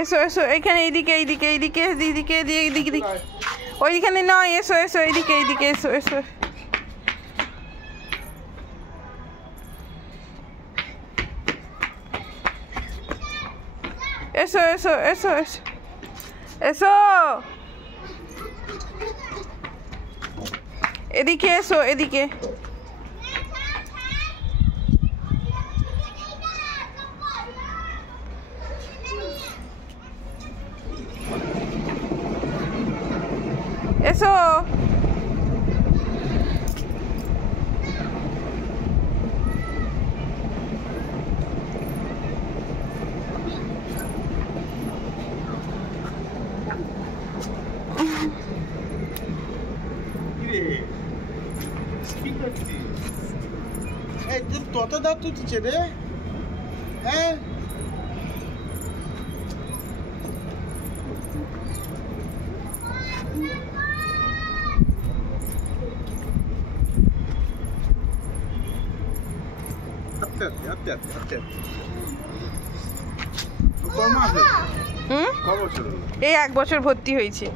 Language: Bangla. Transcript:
এসো এসো এখানে এইদিকে এইদিকে এইদিকে এইদিকে এইদিকে ওইখানে নয়, এসো এসো এইদিকে এইদিকে এসো এসো। এসো এসো এসো এসো এসো এদিকে এসো এদিকে। এসো তত দাঁত তুলছে রে। হ্যাঁ এই 1 বছর ভর্তি হয়েছে।